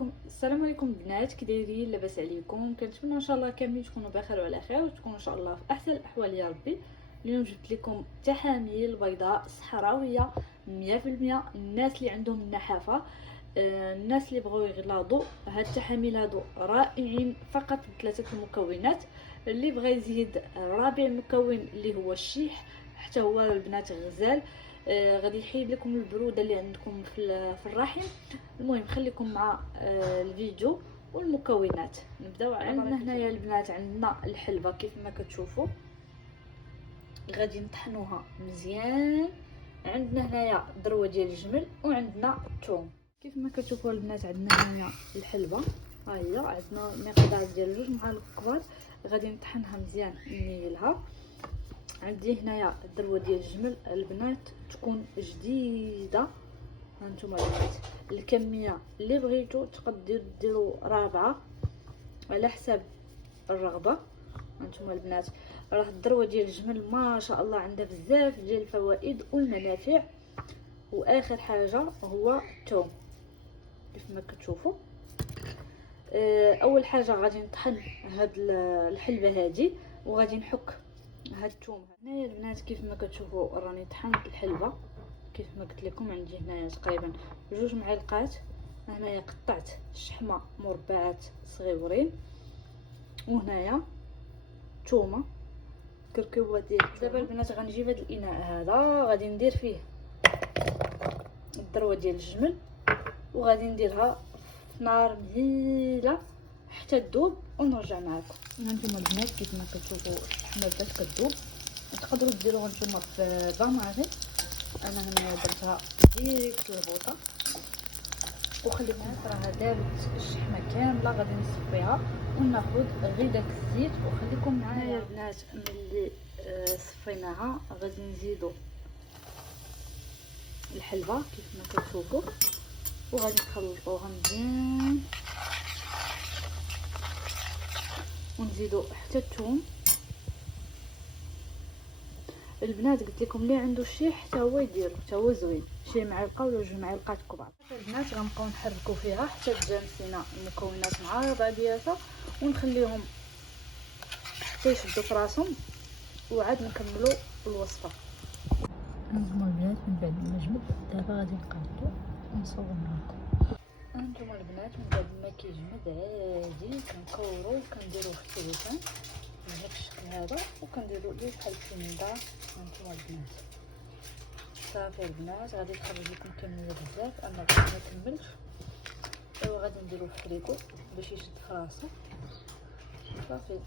السلام عليكم البنات، كي دايرين؟ لاباس عليكم؟ كنتمنى ان شاء الله كاملين تكونوا بخير وعلى خير وتكونوا ان شاء الله في احسن الاحوال يا ربي. اليوم جبت لكم تحاميل بيضاء صحراويه 100%. الناس اللي عندهم النحافه، الناس اللي بغاو يغلاضوا، هاد التحاميل هادو رائعين فقط بثلاثه المكونات. اللي بغى يزيد رابع مكون اللي هو الشيح، حتى هو البنات غزال. غادي يحيد لكم البروده اللي عندكم في الرحم. المهم خليكم مع الفيديو والمكونات. نبداو. عندنا هنايا البنات عندنا الحلبه كيف ما كتشوفوا، غادي نطحنوها مزيان. عندنا هنايا ذروه ديال الجمل وعندنا الثوم. كيف ما كتشوفوا البنات عندنا هنايا الحلبه، ها هي عندنا مقدار ديال 2 معالق كبار. غادي نطحنها مزيان نميلها. عندي هنايا الذروه ديال الجمل البنات تكون جديده. هانتوما البنات الكميه اللي بغيتو تقدروا ديروا رابعه على حساب الرغبه. هانتوما البنات راه الذروه ديال الجمل ما شاء الله عندها بزاف ديال الفوائد والمنافع. واخر حاجه هو الثوم كيف ما كتشوفوا. اول حاجه غادي نطحن هاد الحلبه هادي وغادي نحك هاد الثوم. هنايا البنات كيف ما كتشوفوا راني طحنت الحلبه كيف ما قلت لكم. عندي هنايا تقريبا 2 معالق. هنايا قطعت الشحمه مربعات صغيورين، وهنايا ثومه كركوبه ديال. دابا البنات غنجيب هذا الاناء هذا، غادي ندير فيه الذروه ديال الجمل وغادي نديرها في نار مهيله حتى تذوب ونرجع معكم. هانتوما البنات كيف ما كتشوفوا الشحمه بدات كتذوب. تقدروا ديروها نتوما في باماغي، انا هنا درتها ديريكت البوطه وخليتها راها دابت الشحمه كامله. غادي نصفيها وناخذ غير داك الزيت وخليكم معايا البنات. ملي صفيناها غادي نزيدو الحلبه كيف ما كتشوفوا وغادي نخلطوها مزيان ونزيدو حتى الثوم. البنات قلت لكم اللي عنده الشيح حتى هو يديرو، حتى هو زوين. شي معلقه ولا 2 معالق كبار. البنات غنبقاو نحركوا فيها حتى تجانسينا المكونات مع بعضياتها ونخليهم حتى يشدوا في راسهم وعاد نكملوا الوصفه. هانتوما البنات من بعد ما جبت دابا غادي نقادو ونصور معكم. هانتوما البنات من بعد ما كيجمد عادي كنكورو وكنديروه في التليفون بهذا الشكل هذا وكنديروا ليه بحال الكميده. هانتوما البنات صافي البنات غادي تخرج لكم كميه بزاف. انا ما كملتش، ايوا غادي نديروه في الفريكو باش يشد في راسو. صافي